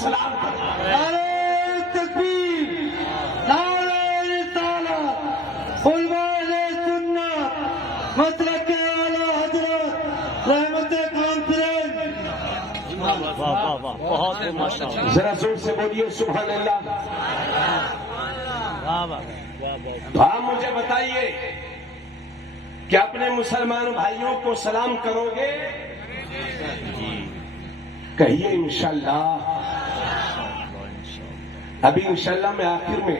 سلام کرو۔ نعرہ تکبیر، نعرہ رسالت، علماء سنت، مسلک اعلی حضرت رحمت کانفرنس۔ بہت ماشاءاللہ، ذرا زور سے بولیے سبحان اللہ۔ تو آپ مجھے بتائیے کہ اپنے مسلمان بھائیوں کو سلام کرو گے؟ کہیے انشاءاللہ۔ ابھی انشاءاللہ میں آخر میں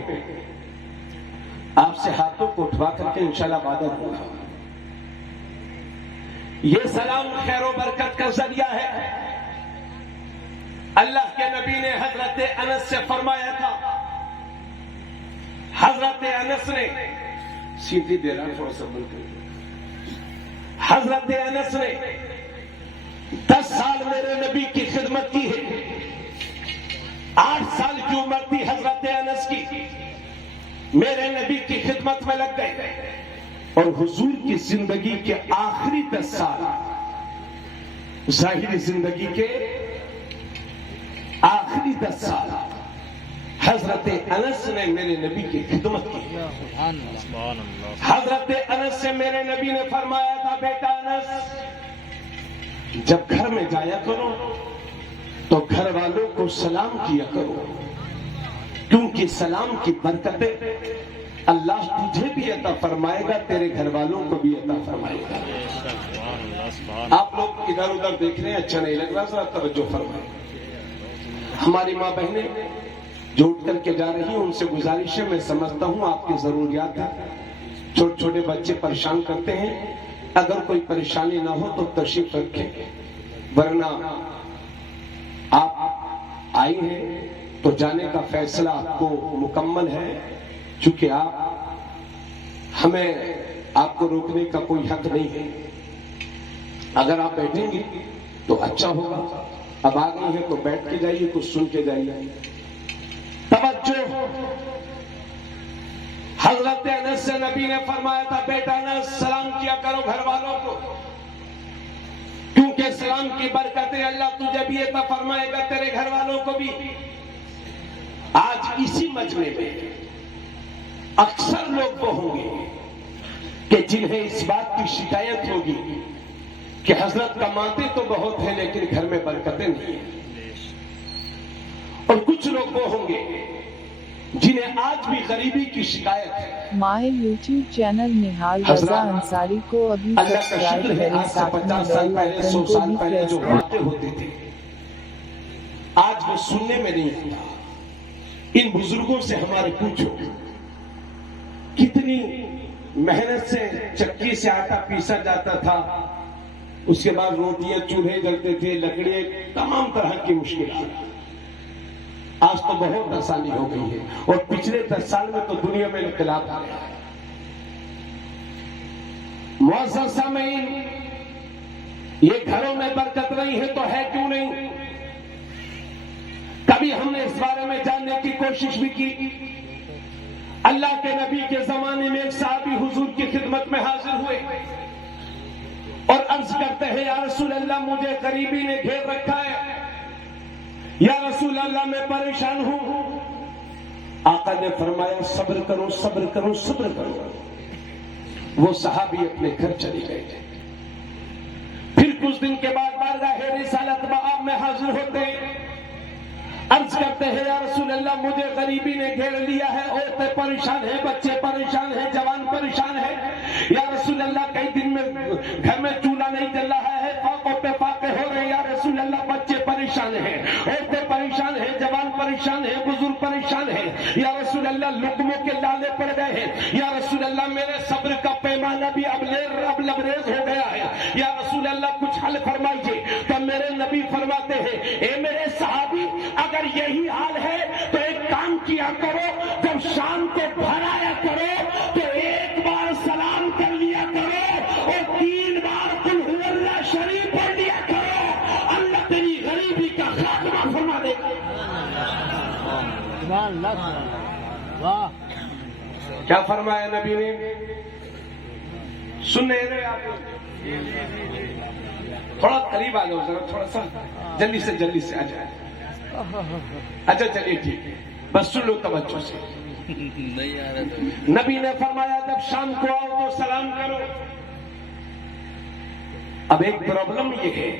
آپ سے ہاتھوں کو اٹھوا کر کے انشاءاللہ وعدہ ہوگا۔ یہ سلام خیر و برکت کا ذریعہ ہے۔ اللہ کے نبی نے حضرت انس سے فرمایا تھا، حضرت انس نے سیدھی دے رہا تھوڑا سا بول کر، حضرت انس نے 10 سال میرے نبی کی خدمت کی ہے۔ 8 سال کی عمر تھی حضرت انس کی، میرے نبی کی خدمت میں لگ گئے، اور حضور کی زندگی کے آخری 10 سال، ظاہری زندگی کے آخری 10 سال حضرت انس نے میرے نبی کی خدمت کی۔ حضرت انس سے میرے نبی نے فرمایا تھا، بیٹا انس، جب گھر میں جایا کرو تو گھر والوں کو سلام کیا کرو، کیونکہ سلام کی برکتیں اللہ تجھے بھی عطا فرمائے گا، تیرے گھر والوں کو بھی عطا فرمائے گا۔ آپ لوگ ادھر ادھر دیکھ رہے ہیں، اچھا نہیں لگ رہا، ذرا توجہ فرمائیں۔ ہماری ماں بہنیں جو اٹھ کر کے جا رہی ہیں، ان سے گزارش ہے، میں سمجھتا ہوں آپ کی ضروریات ہیں، چھوٹے چھوٹے بچے پریشان کرتے ہیں، اگر کوئی پریشانی نہ ہو تو تشریف رکھیں، ورنہ آپ آئی ہیں تو جانے کا فیصلہ آپ کو مکمل ہے، چونکہ ہمیں آپ کو روکنے کا کوئی حق نہیں ہے۔ اگر آپ بیٹھیں گی تو اچھا ہوگا، اب آ گئی ہے تو بیٹھ کے جائیے، کچھ سن کے جائیے۔ توجہ، حضرت انس سے نبی نے فرمایا تھا، بیٹا انس، سلام کیا کرو گھر والوں کو، کیونکہ سلام کی برکتیں اللہ تجھے بھی عطا فرمائے گا، تیرے گھر والوں کو بھی۔ آج اسی مجمع میں اکثر لوگ وہ ہوں گے کہ جنہیں اس بات کی شکایت ہوگی کہ حضرت کماتے تو بہت ہیں لیکن گھر میں برکتیں نہیں ہیں، اور کچھ لوگ وہ ہوں گے جنہیں آج بھی غریبی کی شکایت ہے۔ مائی یوٹیوب چینل نہال رضا انصاری کو ابھی اللہ کا سبسکرائب شکر ہے، کریں، آج سے ساتھ میں 50 سال بیل پہلے، آئیکن 100 کو سال بھی پہلے جو پریس کریں۔ باتیں ہوتی تھی آج وہ سننے میں نہیں آتا۔ ان بزرگوں سے ہمارے پوچھو، کتنی محنت سے چکی سے آٹا پیسا جاتا تھا، اس کے بعد روٹیاں چولہے جلتے تھے، لکڑیاں، تمام طرح کی مشکلات۔ آج تو بہت آسانی ہو گئی ہے، اور پچھلے 10 سال میں تو دنیا میں انقلاب آ گیا ہے۔ معزز سامعین، یہ گھروں میں برکت نہیں ہے تو ہے کیوں نہیں؟ کبھی ہم نے اس بارے میں جاننے کی کوشش بھی کی؟ اللہ کے نبی کے زمانے میں ایک صحابی حضور کی خدمت میں حاضر ہوئے اور عرض کرتے ہیں، یا رسول اللہ، مجھے غریبی نے گھیر رکھا ہے، یا رسول اللہ میں پریشان ہوں۔ آقا نے فرمایا، صبر کرو، صبر کرو، صبر کرو۔ وہ صحابی اپنے گھر چلے گئے تھے۔ پھر کچھ دن کے بعد بارگاہ رسالت باب میں حاضر ہوتے ہیں، عرض کرتے ہیں، یا رسول اللہ، مجھے غریبی نے گھیر لیا ہے، عورتیں پریشان ہیں، بچے پریشان ہیں، جوان پریشان ہیں، یا رسول اللہ، کئی دن میں گھر میں چولہا نہیں جل رہا ہے، فاقوں پہ فاقے ہو رہے ہیں، یا رسول اللہ، بچے پریشان ہیں، عورتیں پریشان ہیں، جوان پریشان ہیں، بزرگ پریشان ہیں، یا رسول اللہ، لقموں کے لالے پڑ گئے ہیں، یا رسول اللہ، میرے صبر کا پیمانہ بھی اب لبریز ہو گیا ہے، یا رسول اللہ، کچھ حل فرمائیے۔ تو میرے نبی فرماتے ہیں، اے میرے صحابی، اگر یہی حال ہے تو ایک کام کیا کرو، جب شام کو گھر آیا کرو تو ایک بار سلام کر لیا کرو اور 3 بار قل هو اللہ شریف پڑھ لیا کرو، اللہ تیری غریبی کا خاتمہ فرما دے گا۔ کیا فرمایا نبی نے؟ سن نہیں رہے آپ لوگ؟ تھوڑا قریب آ جاؤ ذرا، تھوڑا سا جلدی سے آ جائے۔ اچھا چلیے ٹھیک ہے، بس سن لو توجہ سے۔ نبی نے فرمایا جب شام کو آؤ تو سلام کرو۔ اب ایک پرابلم یہ ہے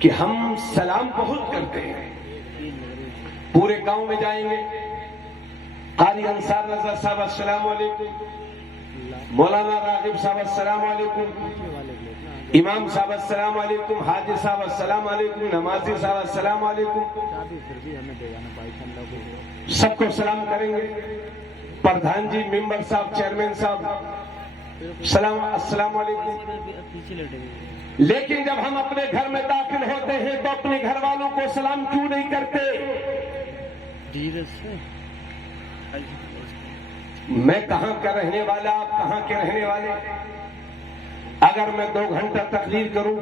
کہ ہم سلام بہت کرتے ہیں، پورے گاؤں میں جائیں گے، قاری انصار رضا صاحب السلام علیکم، مولانا راغب صاحب السلام علیکم، امام صاحب السلام علیکم، حاجی صاحب السلام علیکم، نمازی صاحب السلام علیکم، سب کو سلام کریں گے، پردھان جی، ممبر صاحب، چیئرمین صاحب السلام علیکم۔ لیکن جب ہم اپنے گھر میں داخل ہوتے ہیں تو اپنے گھر والوں کو سلام کیوں نہیں کرتے؟ میں کہاں کا رہنے والا، آپ کہاں کے رہنے والے؟ اگر میں 2 گھنٹہ تقریر کروں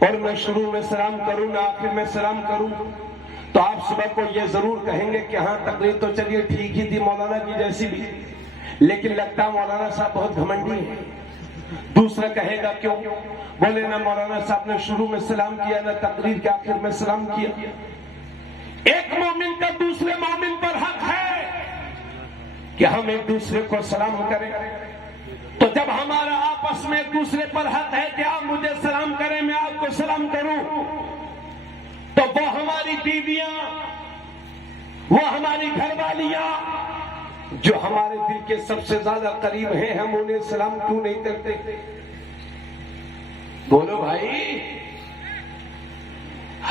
اور میں شروع میں سلام کروں نہ آخر میں سلام کروں تو آپ صبح کو یہ ضرور کہیں گے کہ ہاں تقریر تو چلیے ٹھیک ہی تھی مولانا کی جیسی بھی، لیکن لگتا مولانا صاحب بہت گھمنڈی ہے۔ دوسرا کہے گا کیوں؟ بولے نہ مولانا صاحب نے شروع میں سلام کیا نہ تقریر کے آخر میں سلام کیا۔ ایک مومن کا دوسرے مومن پر حق ہے کہ ہم ایک دوسرے کو سلام کریں، تو جب ہمارا آپس میں ایک دوسرے پر حق ہے کہ آپ مجھے سلام کریں میں آپ کو سلام کروں، تو وہ ہماری بیویاں، وہ ہماری گھر والیاں جو ہمارے دل کے سب سے زیادہ قریب ہیں، ہم انہیں سلام کیوں نہیں کرتے؟ بولو بھائی،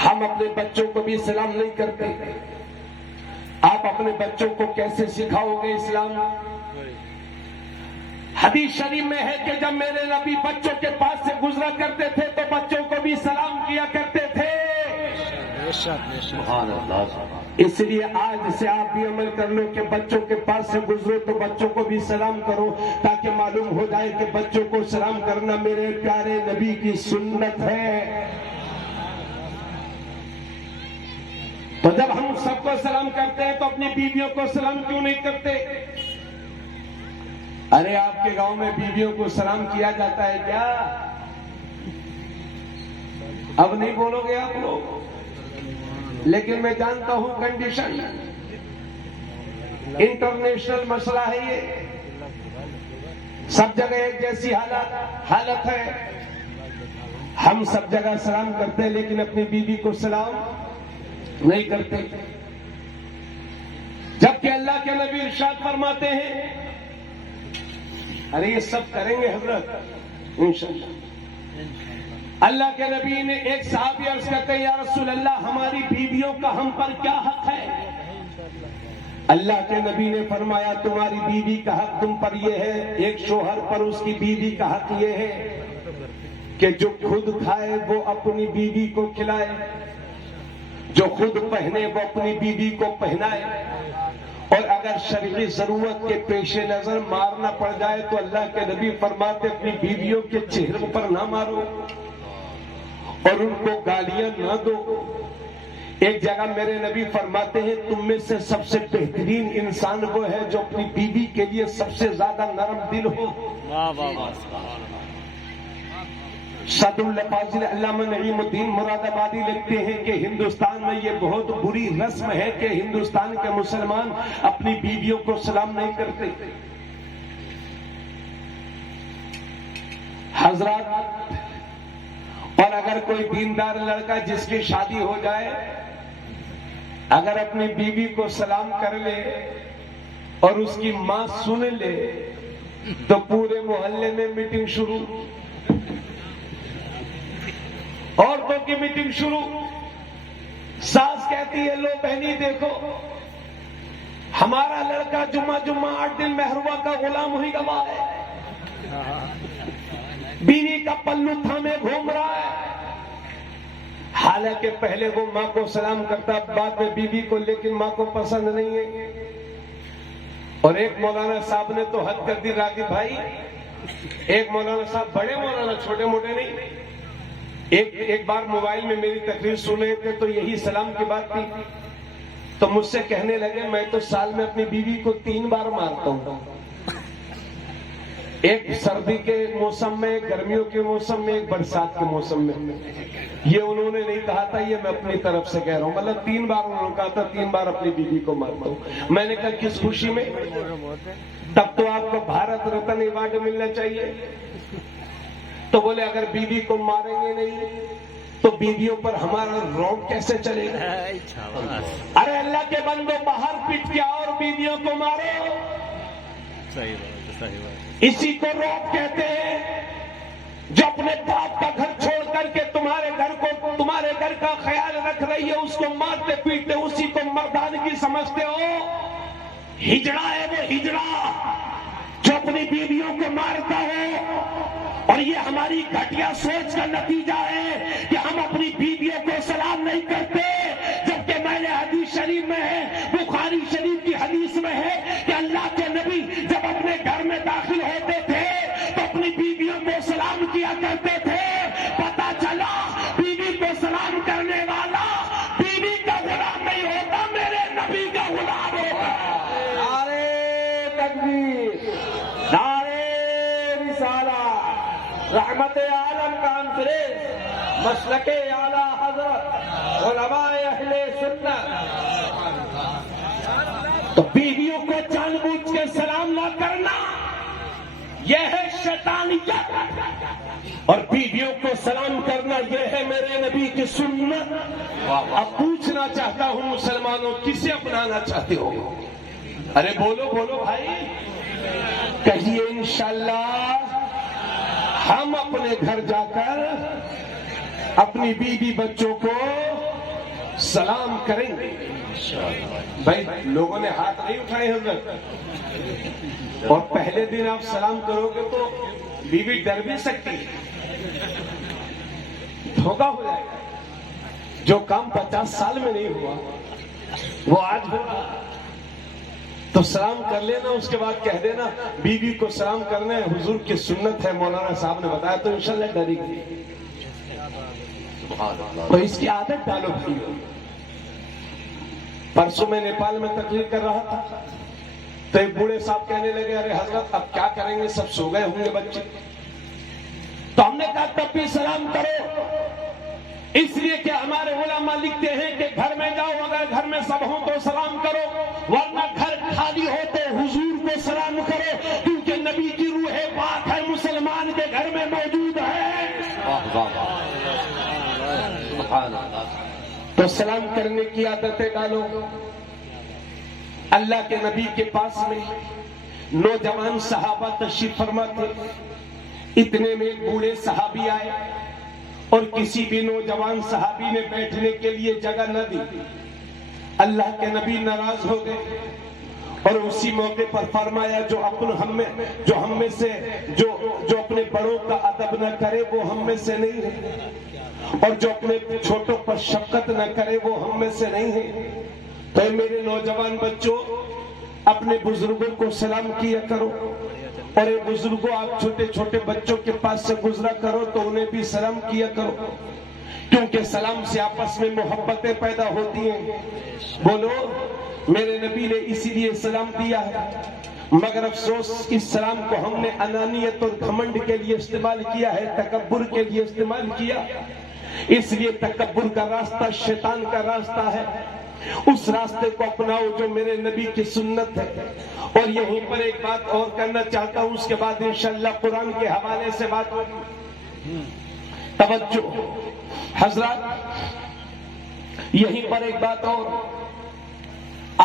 ہم اپنے بچوں کو بھی سلام نہیں کرتے۔ آپ اپنے بچوں کو کیسے سکھاؤ گے اسلام؟ حدیث شریف میں ہے کہ جب میرے نبی بچوں کے پاس سے گزرا کرتے تھے تو بچوں کو بھی سلام کیا کرتے تھے۔ اس لیے آج سے آپ بھی عمل کر لو کہ بچوں کے پاس سے گزرو تو بچوں کو بھی سلام کرو، تاکہ معلوم ہو جائے کہ بچوں کو سلام کرنا میرے پیارے نبی کی سنت ہے۔ تو جب ہم سب کو سلام کرتے ہیں تو اپنی بیویوں کو سلام کیوں نہیں کرتے؟ ارے آپ کے گاؤں میں بیویوں کو سلام کیا جاتا ہے کیا؟ اب نہیں بولو گے آپ لوگ، لیکن میں جانتا ہوں کنڈیشن انٹرنیشنل مسئلہ ہے، یہ سب جگہ ایک جیسی حالت ہے۔ ہم سب جگہ سلام کرتے ہیں لیکن اپنی بیوی کو سلام نہیں کرتے، جبکہ اللہ کے نبی ارشاد فرماتے ہیں، ارے یہ سب کریں گے حضرت انشاءاللہ۔ اللہ کے نبی نے ایک صحابی عرض کرتے ہیں، یا رسول اللہ ہماری بیویوں کا ہم پر کیا حق ہے؟ اللہ کے نبی نے فرمایا تمہاری بیوی کا حق تم پر یہ ہے، ایک شوہر پر اس کی بیوی کا حق یہ ہے کہ جو خود کھائے وہ اپنی بیوی کو کھلائے، جو خود پہنے وہ اپنی بیوی کو پہنائے، اور اگر شرعی ضرورت کے پیش نظر مارنا پڑ جائے تو اللہ کے نبی فرماتے اپنی بیویوں کے چہروں پر نہ مارو اور ان کو گالیاں نہ دو۔ ایک جگہ میرے نبی فرماتے ہیں تم میں سے سب سے بہترین انسان وہ ہے جو اپنی بیوی کے لیے سب سے زیادہ نرم دل ہو۔ صد الفاضل علامہ نعیم الدین مراد آبادی لکھتے ہیں کہ ہندوستان میں یہ بہت بری رسم ہے کہ ہندوستان کے مسلمان اپنی بیویوں کو سلام نہیں کرتے۔ حضرات، اور اگر کوئی دیندار لڑکا جس کی شادی ہو جائے اگر اپنی بیوی کو سلام کر لے اور اس کی ماں سن لے تو پورے محلے میں میٹنگ شروع، عورتوں کی میٹنگ شروع۔ ساس کہتی ہے لو بہنی دیکھو ہمارا لڑکا جمعہ 8 دن محروہ کا غلام ہوئی گواہ ہے، بیوی کا پلو تھامے گھوم رہا ہے، حالانکہ پہلے وہ ماں کو سلام کرتا بعد میں بیوی کو، لیکن ماں کو پسند نہیں ہے۔ اور ایک مولانا صاحب نے تو حد کر دی راغب بھائی، ایک مولانا صاحب، بڑے مولانا چھوٹے موٹے نہیں، ایک بار موبائل میں میری تقریر سن رہے تھے تو یہی سلام کی بات تھی، تو مجھ سے کہنے لگے میں تو سال میں اپنی بیوی کو 3 بار مارتا ہوں۔ ایک سردی کے موسم میں، گرمیوں کے موسم میں، ایک برسات کے موسم میں. یہ انہوں نے نہیں کہا تھا، یہ میں اپنی طرف سے کہہ رہا ہوں. مطلب 3 بار انہوں نے کہا تھا 3 بار اپنی بیوی کو مارتا ہوں. میں نے کہا کس خوشی میں؟ تب تو آپ کو بھارت رتن ایوارڈ ملنا چاہیے. تو بولے اگر بیوی کو ماریں گے نہیں تو بیویوں پر ہمارا روب کیسے چلے گا؟ ارے اللہ کے بندو، باہر پٹ کے اور بیویوں کو مارو. اسی کو روب کہتے ہیں. جو اپنے باپ کا گھر چھوڑ کر کے تمہارے گھر کا خیال رکھ رہی ہے، اس کو مارتے پیٹتے اسی کو مردانگی سمجھتے ہو. ہجڑا ہے وہ ہجڑا جو اپنی بیویوں کو مارتا ہے. اور یہ ہماری گھٹیا سوچ کا نتیجہ ہے کہ ہم اپنی بیویوں کو سلام نہیں کرتے، جبکہ میں نے حدیث شریف میں ہے، بخاری شریف کی حدیث میں ہے کہ اللہ کے نبی جب اپنے گھر میں داخل ہوتے تھے تو اپنی بیویوں کو سلام کیا کرتے تھے. پتا چلا بیوی کو سلام کرنے والا بیوی کا غلام نہیں ہوتا، میرے نبی کا غلام ہوتا. نعرے تکبیر، نعرے رسالہ، رحمت عالم کانفرنس، مسلک اعلی حضرت، علماء اہل سنت. تو بیویوں کو جان بوجھ کے سلام نہ کرنا یہ ہے شیطانیت، اور بیویوں کو سلام کرنا یہ ہے میرے نبی کی سنت. اب پوچھنا چاہتا ہوں مسلمانوں، کسے اپنانا چاہتے ہو؟ ارے بولو بولو بھائی، کہیے انشاءاللہ ہم اپنے گھر جا کر اپنی بیوی بچوں کو سلام کریں گے. بھائی لوگوں نے ہاتھ نہیں اٹھائے حضرت، اور پہلے دن آپ سلام کرو گے تو بیوی ڈر بھی سکتی ہے، دھوکہ ہو جائے گا. جو کام 50 سال میں نہیں ہوا وہ آج ہوگا. تو سلام کر لینا، اس کے بعد کہہ دینا بیوی کو سلام کرنا ہے، حضور کی سنت ہے، مولانا صاحب نے بتایا، تو انشاءاللہ ڈرے گی. تو اس کی عادت ڈالو بھائیو. پرسوں میں نیپال میں تقریر کر رہا تھا تو ایک بوڑھے صاحب کہنے لگے ارے حضرت اب کیا کریں گے، سب سو گئے ہوں گے بچے. تو ہم نے کہا تب بھی سلام کرو، اس لیے کہ ہمارے علماء لکھتے ہیں کہ گھر میں جاؤ، اگر گھر میں سب ہوں تو سلام کرو، ورنہ گھر خالی ہو تو حضور کو سلام کرو، کیونکہ نبی کی روح پاک ہے مسلمان کے گھر میں موجود ہے. تو سلام کرنے کی عادتیں ڈالو. اللہ کے نبی کے پاس میں نوجوان صحابہ تشریف فرما تھے. اتنے میں ایک بوڑھے صحابی آئے اور کسی بھی نوجوان صحابی نے بیٹھنے کے لیے جگہ نہ دی. اللہ کے نبی ناراض ہو گئے اور اسی موقع پر فرمایا جو ہم میں سے جو اپنے بڑوں کا ادب نہ کرے وہ ہم میں سے نہیں ہے، اور جو اپنے چھوٹوں پر شفقت نہ کرے وہ ہم میں سے نہیں ہے. تو میرے نوجوان بچوں، اپنے بزرگوں کو سلام کیا کرو، اور اے بزرگوں آپ چھوٹے چھوٹے بچوں کے پاس سے گزرا کرو تو انہیں بھی سلام کیا کرو، کیونکہ سلام سے آپس میں محبتیں پیدا ہوتی ہیں. بولو میرے نبی نے اسی لیے سلام دیا ہے، مگر افسوس اس سلام کو ہم نے انانیت اور گھمنڈ کے لیے استعمال کیا ہے، تکبر کے لیے استعمال کیا. اس لیے تکبر کا راستہ شیطان کا راستہ ہے. اس راستے کو اپناؤ جو میرے نبی کی سنت ہے. اور یہیں پر ایک بات اور کرنا چاہتا ہوں، اس کے بعد انشاءاللہ قرآن کے حوالے سے بات ہوگی. توجہ حضرات، یہیں پر ایک بات اور،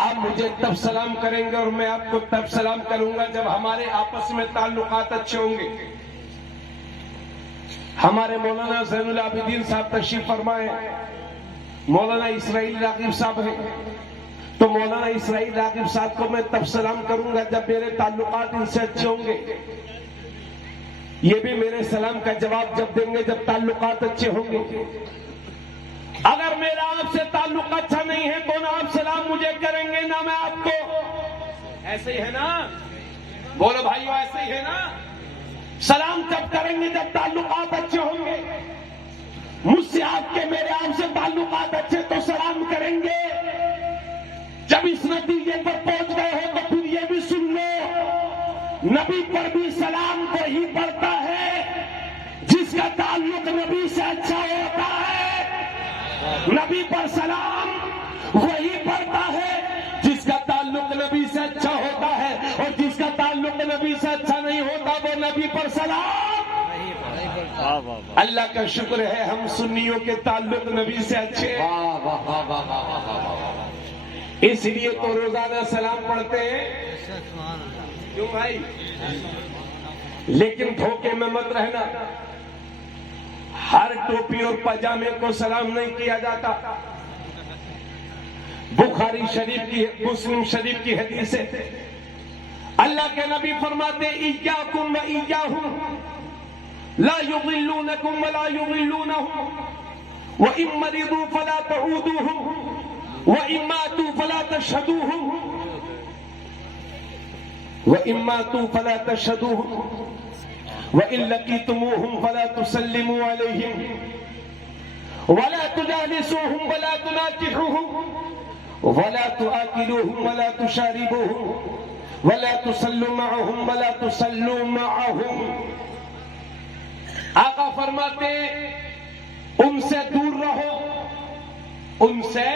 آپ مجھے تب سلام کریں گے اور میں آپ کو تب سلام کروں گا جب ہمارے آپس میں تعلقات اچھے ہوں گے. ہمارے مولانا زین العابدین صاحب تشریف فرمائے، مولانا اسرائیل راغب صاحب ہیں، تو مولانا اسرائیل راغب صاحب کو میں تب سلام کروں گا جب میرے تعلقات ان سے اچھے ہوں گے. یہ بھی میرے سلام کا جواب جب دیں گے جب تعلقات اچھے ہوں گے. اگر میرا آپ سے تعلق اچھا نہیں ہے تو نہ آپ سلام مجھے کریں گے نہ میں آپ کو. ایسے ہی ہے نا؟ بولو بھائیو، ایسے ہی ہے نا؟ سلام جب کریں گے جب تعلقات اچھے ہوں گے. مجھ سے آپ کے، میرے آپ سے تعلقات اچھے تو سلام کریں گے. جب اس نتیجے پر پہنچ گئے ہو تو پھر یہ بھی سن لو نبی پر بھی سلام وہی پڑھتا ہے جس کا تعلق نبی سے اچھا ہوتا ہے، نبی پر سلام وہی پڑھتا ہے جس کا تعلق نبی سے اچھا ہوتا ہے، اور جس کا تعلق نبی سے اچھا نہیں ہوتا وہ نبی پر سلام۔ اللہ کا شکر ہے ہم سنیوں کے تعلق نبی سے اچھے، اس لیے تو روزانہ سلام پڑھتے ہیں، کیوں بھائی؟ لیکن دھوکے میں مت رہنا، ہر ٹوپی اور پاجامے کو سلام نہیں کیا جاتا۔ بخاری شریف کی، مسلم شریف کی حدیث ہے، اللہ کے نبی فرماتے ایاکم و ایاہم لا یضلونکم ولا یضلونہم وَإِن مَرِضُوا فَلَا تَعُودُوهُمْ وَإِن مَاتُوا فَلَا تَشْهَدُوهُمْ وَإِن مَاتُوا فَلَا تَشْهَدُوهُمْ وَإِن لَقِيتُمُوهُمْ فَلَا تُسَلِّمُوا عَلَيْهِمْ وَلَا تُجَالِسُوهُمْ وَلَا تُنَاكِحُوهُمْ وَلَا تُآكِلُوهُمْ وَلَا تُشَارِبُوهُمْ وَلَا تُصَلُّوا مَعَهُمْ وَلَا تُصَلُّوا مَعَهُمْ۔ آقا فرماتے ان سے دور رہو، ان سے،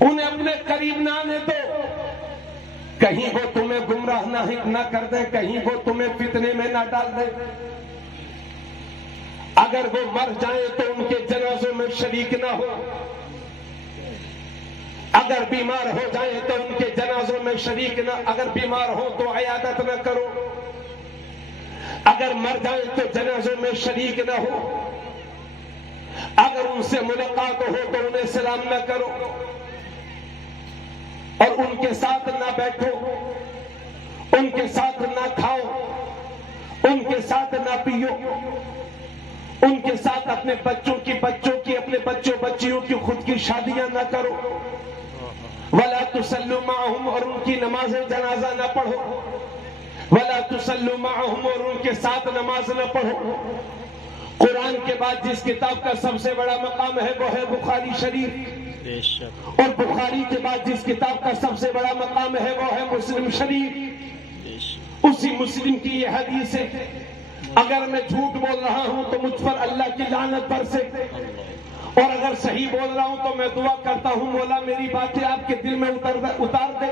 انہیں اپنے قریب نہ آنے دو، کہیں وہ تمہیں گمراہ نہ کر دیں، کہیں وہ تمہیں فتنے میں نہ ڈال دیں۔ اگر وہ مر جائیں تو ان کے جنازوں میں شریک نہ ہو، اگر بیمار ہو جائیں تو ان کے جنازوں میں شریک نہ، اگر بیمار ہو تو عیادت نہ کرو، اگر مر جائیں تو جنازوں میں شریک نہ ہو، اگر ان سے ملاقات ہو تو انہیں سلام نہ کرو، اور ان کے ساتھ نہ بیٹھو، ان کے ساتھ نہ کھاؤ، ان کے ساتھ نہ پیو، ان کے ساتھ اپنے بچوں کی اپنے بچوں بچیوں کی خود کی شادیاں نہ کرو، وَلَا تُصَلُّوا مَعَهُمْ، اور ان کی نماز جنازہ نہ پڑھو، وَلَا تُصَلُّوا مَعَهُمْ، اور ان کے ساتھ نماز نہ پڑھو۔ قرآن کے بعد جس کتاب کا سب سے بڑا مقام ہے وہ ہے بخاری شریف، اور بخاری کے بعد جس کتاب کا سب سے بڑا مقام ہے وہ ہے مسلم شریف۔ اسی مسلم کی یہ حدیث ہے، اگر میں جھوٹ بول رہا ہوں تو مجھ پر اللہ کی لعنت برسے، اور اگر صحیح بول رہا ہوں تو میں دعا کرتا ہوں مولا میری باتیں آپ کے دل میں اتار دے۔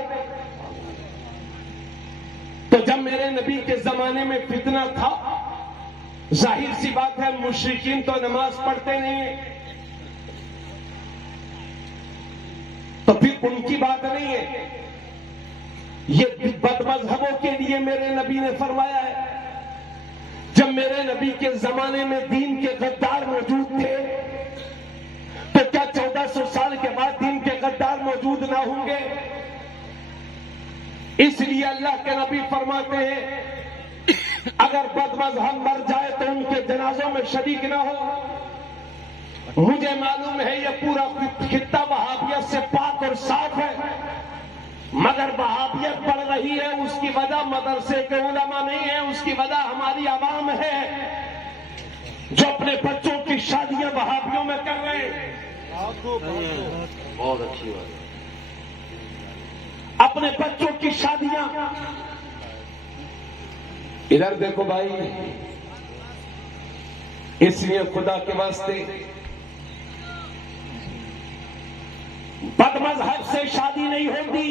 تو جب میرے نبی کے زمانے میں فتنہ تھا، ظاہر سی بات ہے مشرکین تو نماز پڑھتے نہیں ہیں، تو پھر ان کی بات نہیں ہے، یہ بد مذہبوں کے لیے میرے نبی نے فرمایا ہے۔ جب میرے نبی کے زمانے میں دین کے غدار موجود تھے تو کیا 1400 سال کے بعد دین کے غدار موجود نہ ہوں گے؟ اس لیے اللہ کے نبی فرماتے ہیں اگر بد مذہب مر جائے تو ان کے جنازوں میں شریک نہ ہو۔ مجھے معلوم ہے یہ پورا خطہ وہابیت سے پاک اور صاف ہے، مگر وہابیت بڑھ رہی ہے، اس کی وجہ مدرسے کے علماء نہیں ہے، اس کی وجہ ہماری عوام ہے جو اپنے بچوں کی شادیاں وہابیوں میں کر رہے ہیں۔ بہت اچھی بات، اپنے بچوں کی شادیاں، ادھر دیکھو بھائی، اس لیے خدا کے واسطے بد مذہب سے شادی نہیں ہوتی،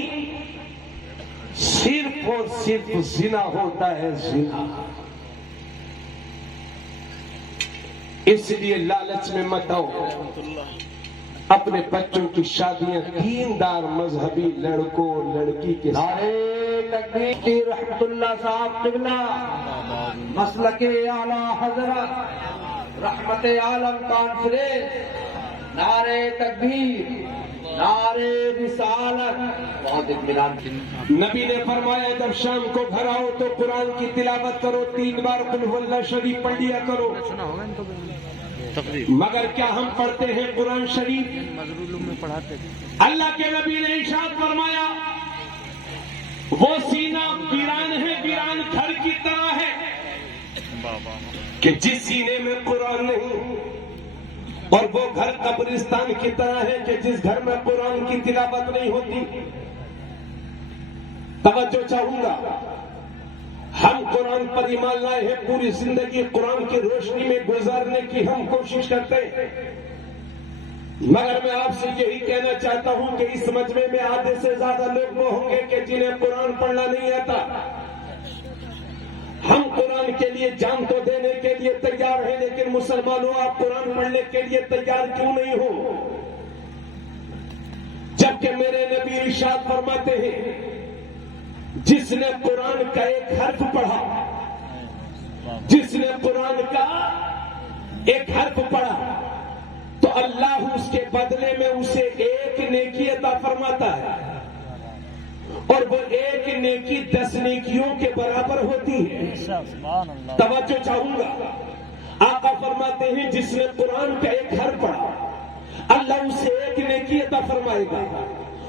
صرف اور صرف زنا ہوتا ہے، زنا۔ اس لیے لالچ میں مت آؤ، اپنے بچوں کی شادیاں دیندار مذہبی لڑکوں اور لڑکی کے نعرے تکبیر کی رحمت اللہ صاحب قبلہ، مسلک اعلی حضرت، رحمت عالم کانفرنس، نعرے تکبیر، نعرے رسالت، بہت اطمینان کی۔ نبی نے فرمایا جب شام کو گھر آؤ تو قرآن کی تلاوت کرو، 3 بار قل هو اللہ شریف پڑھ لیا کرو۔ مگر کیا ہم پڑھتے ہیں قرآن شریف؟ اللہ کے نبی نے ارشاد فرمایا وہ سینہ ویران ہے، ویران گھر کی طرح ہے کہ جس سینے میں قرآن نہیں، اور وہ گھر قبرستان کی طرح ہے کہ جس گھر میں قرآن کی تلاوت نہیں ہوتی۔ توجہ چاہوں گا، ہم قرآن پر ایمان لائے ہیں، پوری زندگی قرآن کی روشنی میں گزارنے کی ہم کوشش کرتے ہیں، مگر میں آپ سے یہی کہنا چاہتا ہوں کہ اس مجمع میں آدھے سے زیادہ لوگ وہ ہوں گے کہ جنہیں قرآن پڑھنا نہیں آتا۔ ہم قرآن کے لیے جان تو دینے کے لیے تیار ہیں، لیکن مسلمانوں آپ قرآن پڑھنے کے لیے تیار کیوں نہیں ہو؟ جبکہ میرے نبی ارشاد فرماتے ہیں جس نے قرآن کا ایک حرف پڑھا، جس نے قرآن کا ایک حرف پڑھا تو اللہ اس کے بدلے میں اسے ایک نیکی عطا فرماتا ہے، اور وہ ایک نیکی 10 نیکیوں کے برابر ہوتی ہے۔ توجہ چاہوں گا، آقا فرماتے ہیں جس نے قرآن کا ایک حرف پڑھا اللہ اسے ایک نیکی عطا فرمائے گا،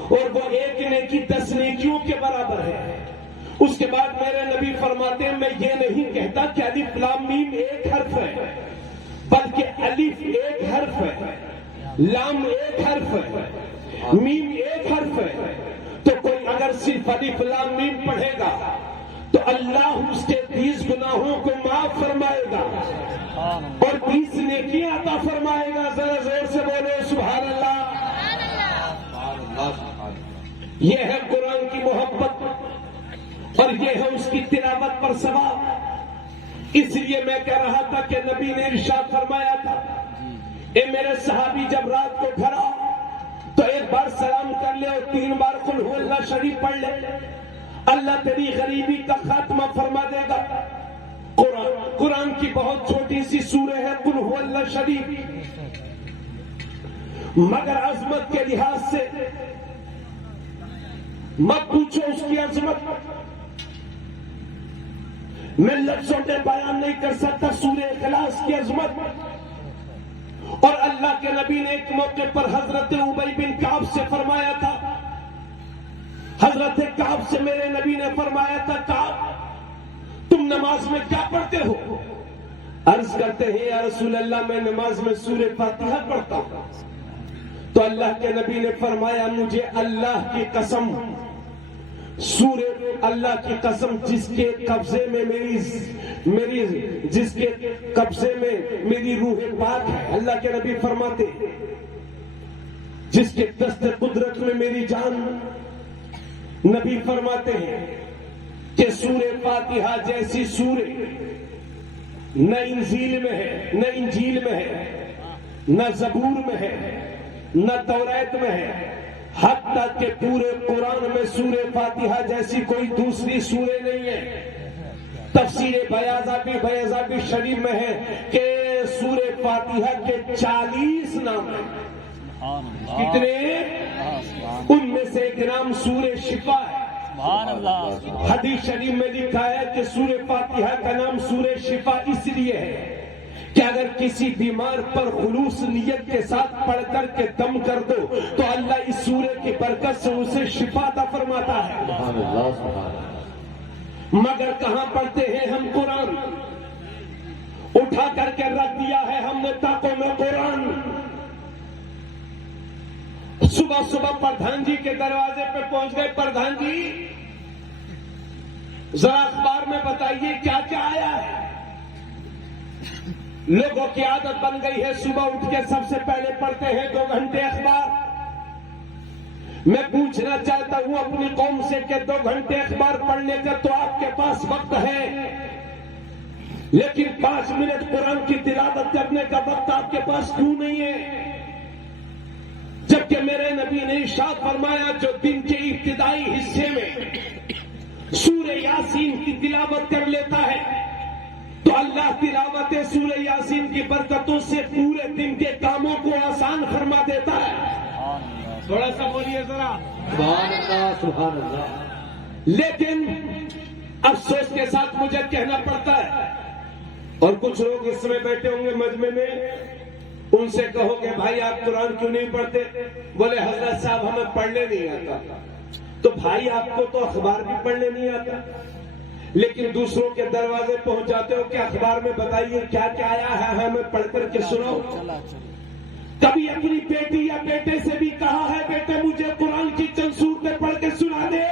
اور وہ ایک نیکی 10 نیکیوں کے برابر ہے۔ اس کے بعد میرے نبی فرماتے ہیں میں یہ نہیں کہتا کہ الف لام میم ایک حرف ہے، بلکہ الف ایک حرف ہے، لام ایک حرف ہے، میم ایک حرف ہے۔ تو کوئی اگر صرف الف لام میم پڑھے گا تو اللہ اس کے 30 گناہوں کو معاف فرمائے گا اور 30 نیکیاں عطا فرمائے گا۔ ذرا زور سے بولو سبحان اللہ۔ یہ ہے قرآن کی محبت اور یہ ہے اس کی تلاوت پر ثواب۔ اس لیے میں کہہ رہا تھا کہ نبی نے ارشاد فرمایا تھا اے میرے صحابی جب رات کو گھر آؤ تو ایک بار سلام کر لے اور 3 بار قل هو اللہ شریف پڑھ لے، اللہ تیری غریبی کا خاتمہ فرما دے گا۔ قرآن کی بہت چھوٹی سی سورہ ہے قل هو اللہ شریف، مگر عظمت کے لحاظ سے مت پوچھو اس کی عظمت، میں لفظوں میں بیان نہیں کر سکتا سورہ اخلاص کی عظمت۔ اور اللہ کے نبی نے ایک موقع پر حضرت ابی بن کعب سے فرمایا تھا، حضرت کعب سے میرے نبی نے فرمایا تھا کعب تم نماز میں کیا پڑھتے ہو؟ عرض کرتے ہیں یا رسول اللہ میں نماز میں سورہ فاتحہ پڑھتا ہوں۔ تو اللہ کے نبی نے فرمایا مجھے اللہ کی قسم، سورہ اللہ کی قسم جس کے قبضے میں جس کے قبضے میں میری روح پاک ہے، اللہ کے نبی فرماتے جس کے دست قدرت میں میری جان، نبی فرماتے ہیں کہ سورہ فاتحہ جیسی سورہ نہ انجیل میں ہے نہ زبور میں ہے نہ توریت میں ہے، حتیٰ کہ پورے قرآن میں سورہ فاتحہ جیسی کوئی دوسری سورہ نہیں ہے۔ تفسیر بیاضابی شریف میں ہے کہ سورہ فاتحہ کے 40 نام ہیں۔ کتنے؟ ان میں سے ایک نام سورہ شفا ہے۔ حدیث شریف میں لکھا ہے کہ سورہ فاتحہ کا نام سورہ شفا اس لیے ہے کہ اگر کسی بیمار پر خلوص نیت کے ساتھ پڑھ کر کے دم کر دو تو اللہ اس سورہ کی برکت سے اسے شفا عطا فرماتا ہے۔ مگر کہاں پڑھتے ہیں ہم قرآن؟ اٹھا کر کے رکھ دیا ہے ہم نے طاقوں میں قرآن۔ صبح صبح پردھان جی کے دروازے پہ پہنچ گئے، پردھان جی ذرا اخبار میں بتائیے کیا کیا آیا ہے۔ لوگوں کی عادت بن گئی ہے صبح اٹھ کے سب سے پہلے پڑھتے ہیں 2 گھنٹے اخبار۔ میں پوچھنا چاہتا ہوں اپنی قوم سے کہ 2 گھنٹے اخبار پڑھنے کا تو آپ کے پاس وقت ہے، لیکن 5 منٹ قرآن کی تلاوت کرنے کا وقت آپ کے پاس کیوں نہیں ہے؟ جبکہ میرے نبی نے ارشاد فرمایا جو دن کے ابتدائی حصے میں سورہ یاسین کی تلاوت کر لیتا ہے تو اللہ تلاوت سورہ یاسین کی برکتوں سے پورے دن کے کاموں کو آسان فرما دیتا ہے۔ تھوڑا سا بولیے ذرا سبحان اللہ سبحان اللہ۔ لیکن افسوس کے ساتھ مجھے کہنا پڑتا ہے، اور کچھ لوگ اس میں بیٹھے ہوں گے مجمع میں، ان سے کہو کہ بھائی آپ قرآن کیوں نہیں پڑھتے؟ بولے حضرت صاحب ہمیں پڑھنے نہیں آتا۔ تو بھائی آپ کو تو اخبار بھی پڑھنے نہیں آتا، لیکن دوسروں کے دروازے پہنچاتے ہو کہ اخبار میں بتائیے کیا کیا آیا ہے، ہمیں پڑھ کر کے سناؤ۔ کبھی اپنی بیٹی یا بیٹے سے بھی کہا ہے بیٹے مجھے قرآن کی چند سورتیں پڑھ کے سنا دے؟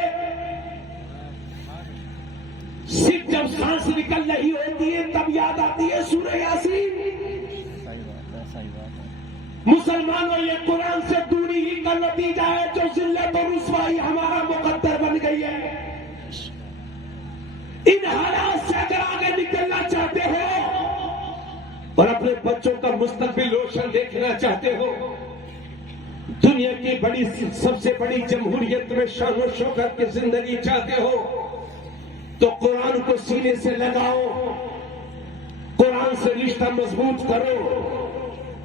صرف جب جب سانس نکل رہی ہوتی ہے تب یاد آتی ہے سورہ یاسین. مسلمانوں یہ قرآن سے دوری ہی کا نتیجہ ہے جو ذلت و رسوائی ہمارا مقدر بن گئی ہے. ان حالات سے اگر آگے نکلنا چاہتے ہو اور اپنے بچوں کا مستقبل روشن دیکھنا چاہتے ہو, دنیا کی سب سے بڑی جمہوریت میں شان و شوکت کی زندگی چاہتے ہو تو قرآن کو سینے سے لگاؤ, قرآن سے رشتہ مضبوط کرو,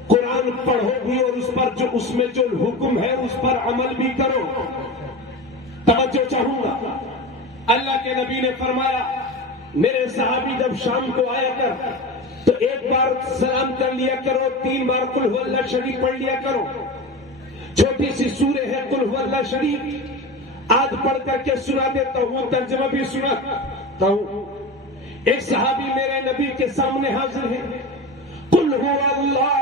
قرآن پڑھو بھی اور اس میں جو حکم ہے اس پر عمل بھی کرو. توجہ چاہوں گا, اللہ کے نبی نے فرمایا میرے صحابی جب شام کو آیا کر تو ایک بار سلام کر لیا کرو, 3 بار قل هو اللہ شریف پڑھ لیا کرو. چھوٹی سی سورہ ہے قل هو اللہ شریف, آج پڑھ کر کے سنا دیتا ہوں, ترجمہ بھی سناتا ہوں. ایک صحابی میرے نبی کے سامنے حاضر ہے. قل هو اللہ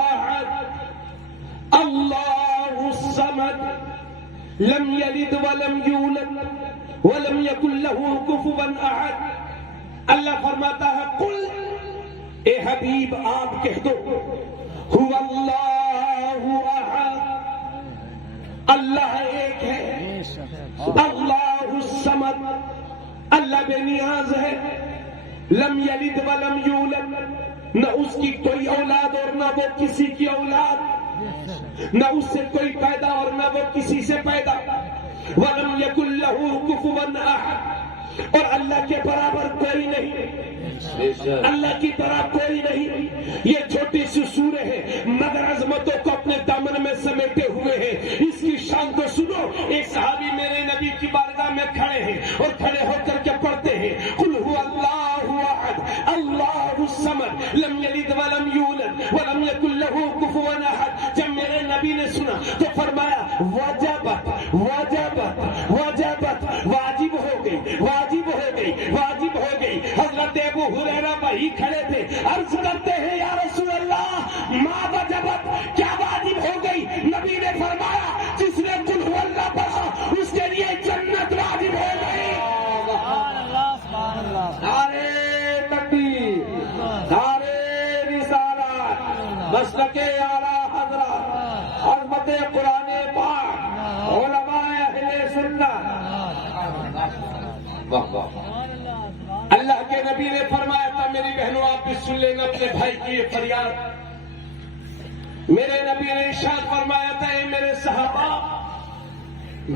احد اللہ الصمد لم یلد ولم یولد ولم یکن له کفوا احد. اللہ فرماتا ہے قل, اے حبیب آپ کہہ دو, هو اللہ احد, اللہ ایک ہے, اللہ الصمد, اللہ بے نیاز ہے, لم یلد ولم یولد, نہ اس کی کوئی اولاد اور نہ وہ کسی کی اولاد, نہ اس سے کوئی پیدا اور نہ وہ کسی سے پیدا, ولم یکن لہ کفوا احد, اور اللہ کے برابر کوئی نہیں, اللہ کی طرح کوئی نہیں. یہ چھوٹی سی سورہ ہے مگر عظمتوں کو اپنے دامن میں سمیٹے ہوئے ہے. اس کی شان کو سنو. ایک صحابی میرے نبی کی بارگاہ میں کھڑے ہیں اور کھڑے ہو کر کے پڑھتے ہیں قل هو اللہ احد اللہ الصمد لم یلد ولم یولد ولم یکن له کفوا احد. جب میرے نبی نے سنا تو فرمایا وجبت وجبت وجبت, واجب ہو گئی واجب ہو گئی واجب ہو گئی. حضرت ابو ہریرہ وہی کھڑے تھے, عرض کرتے ہیں یا رسول اللہ ما وجبت, کیا واجب ہو گئی؟ نبی نے فرمایا جس نے قل هو اللہ پڑھا اس کے لیے جنت واجب ہو گئی. سبحان اللہ سبحان اللہ. نعرے تکبیر, نعرے رسالت, مسلک اعلی حضرت, عظمت قرآن پاک, علماء اہل سنت. اللہ کے نبی نے فرمایا تھا, میری بہنوں آپ بھی سن لینا اپنے بھائی کی یہ فریاد. میرے نبی نے ارشاد فرمایا تھا اے میرے صحابہ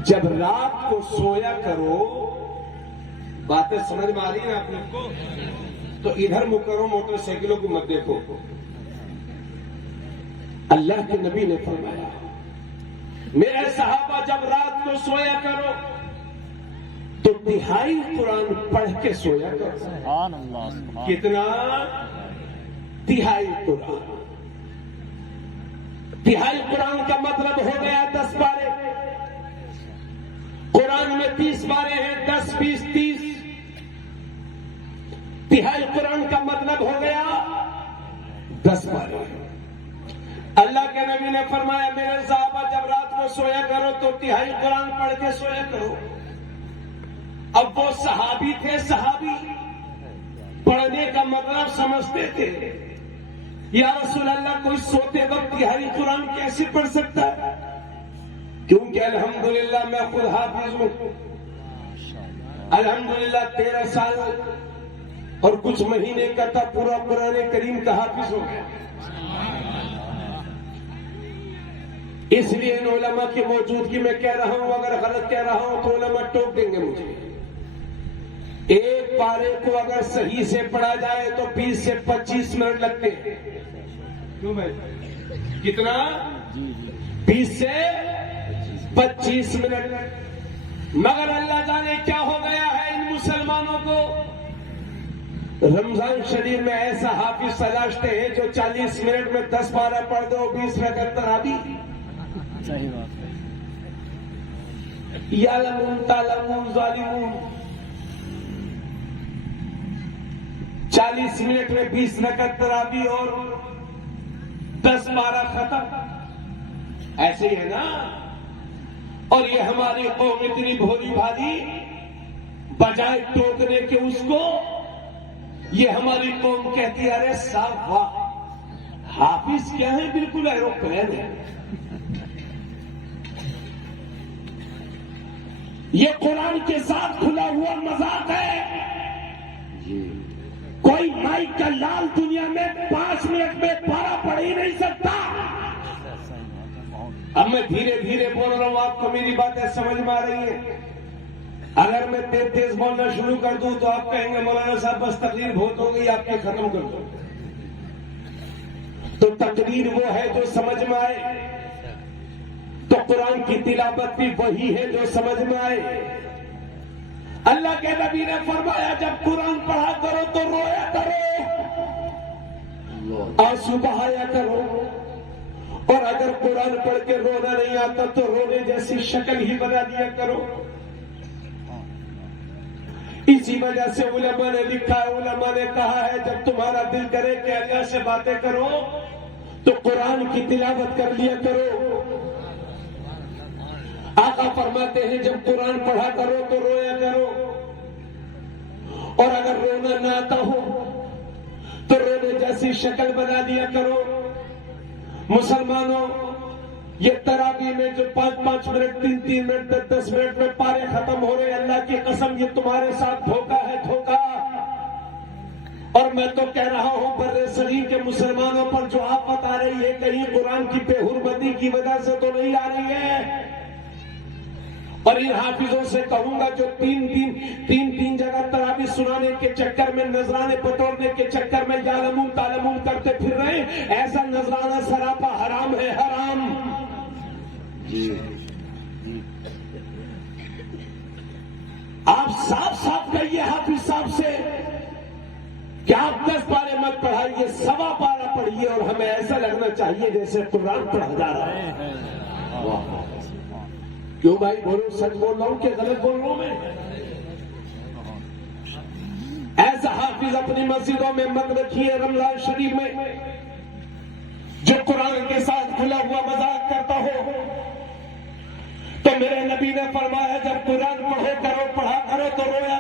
جب رات کو سویا کرو, باتیں سمجھ میں آ رہی ہیں آپ لوگ کو, تو ادھر منہ کرو, موٹر سائیکلوں کو مت دیکھو. اللہ کے نبی نے فرمایا میرے صحابہ جب رات کو سویا کرو تو تہائی قرآن پڑھ کے سویا کرو. سبحان اللہ سبحان. کتنا؟ تہائی قرآن. تہائی قرآن کا مطلب ہو گیا 10 پارے. قرآن میں 30 پارے ہیں, 10 20 30. تہائی قرآن کا مطلب ہو گیا 10 پارے. اللہ کے نبی نے فرمایا میرے صحابہ جب رات کو سویا کرو تو تہائی قرآن پڑھ کے سویا کرو. اب وہ صحابی تھے, صحابی پڑھنے کا مطلب سمجھتے تھے. یا رسول اللہ کوئی سوتے وقت تہائی قرآن کیسے پڑھ سکتا ہے؟ کیونکہ الحمدللہ میں خود حافظ ہوں. الحمدللہ 13 سال اور کچھ مہینے کا تھا, پورا قرآن کریم کا حافظ ہو گیا. اس لیے ان علماء کی موجودگی میں کہہ رہا ہوں, اگر غلط کہہ رہا ہوں تو علماء ٹوک دیں گے مجھے. ایک پارے کو اگر صحیح سے پڑھا جائے تو 20 سے 25 منٹ لگتے ہیں. کیوں بھائی؟ کتنا؟ 20 سے 25 منٹ. مگر اللہ جانے کیا ہو گیا ہے ان مسلمانوں کو. رمضان شریف میں ایسا حافظ تلاشتے ہیں جو 40 منٹ میں 10 پارہ پڑھ دو, 20 رکعت تراوی. صحیح بات ہے. یعلمون تعلمون ظالمون. 40 منٹ میں 20 رکعت تراوی اور 10 پارہ ختم. ایسے ہی ہے نا. اور یہ ہماری قوم اتنی بھولی بھالی بجائے ٹوکنے کے اس کو یہ ہماری قوم کہتی ہے ارے صاحب واہ حافظ کیا ہے بالکل ایروپلین ہے. یہ قرآن کے ساتھ کھلا ہوا مذاق ہے. کوئی مائک کا لال دنیا میں 5 منٹ میں پارا پڑھ ہی نہیں سکتا. اب میں دھیرے دھیرے بول رہا ہوں, آپ کو میری باتیں سمجھ میں آ رہی ہیں. اگر میں تیز تیز بولنا شروع کر دوں تو آپ کہیں گے مولانا صاحب بس تقریر بہت ہو گئی, آپ کے ختم کر دو. تو تقریر وہ ہے جو سمجھ میں آئے, تو قرآن کی تلاوت بھی وہی ہے جو سمجھ میں آئے. اللہ کے نبی نے فرمایا جب قرآن پڑھا کرو تو رویا کرو, آنسو بہایا کرو, اور اگر قرآن پڑھ کے رونا نہیں آتا تو رونے جیسی شکل ہی بنا دیا کرو. اسی وجہ سے علماء نے لکھا ہے, علماء نے کہا ہے جب تمہارا دل کرے کہ اللہ سے باتیں کرو تو قرآن کی تلاوت کر لیا کرو. آقا فرماتے ہیں جب قرآن پڑھا کرو تو رویا کرو, اور اگر رونا نہ آتا ہو تو رونے جیسی شکل بنا دیا کرو. مسلمانوں, یہ تراویح میں جو 5-5 منٹ 3-3 منٹ 10 منٹ میں پارے ختم ہو رہے, اللہ کی قسم یہ تمہارے ساتھ دھوکہ ہے, دھوکہ. اور میں تو کہہ رہا ہوں بر صغیر کے مسلمانوں پر جو آفت آ رہی ہے کہیں قرآن کی بے حرمتی کی وجہ سے تو نہیں آ رہی ہے. اور ان حافظوں سے کہوں گا جو تین جگہ تراویح سنانے کے چکر میں, نذرانے بٹورنے کے چکر میں یعلمون تعلمون کرتے پھر رہے, ایسا نذرانہ سراپا حرام ہے, حرام. آپ صاف صاف کہیے حافظ صاحب سے کہ آپ 10 پارے مت پڑھائیے, 1.25 پارہ پڑھیے, اور ہمیں ایسا لگنا چاہیے جیسے قرآن پڑھا جا رہا ہے. کیوں بھائی بولو, سچ بول رہا ہوں کہ غلط بول رہا ہوں میں؟ ایسا حافظ اپنی مسجدوں میں مت رکھیے. رمضان شریف میں جو قرآن کے ساتھ کھلا ہوا مذاق کرتا ہو, تو میرے نبی نے فرمایا جب قرآن پڑھا کرو تو رویا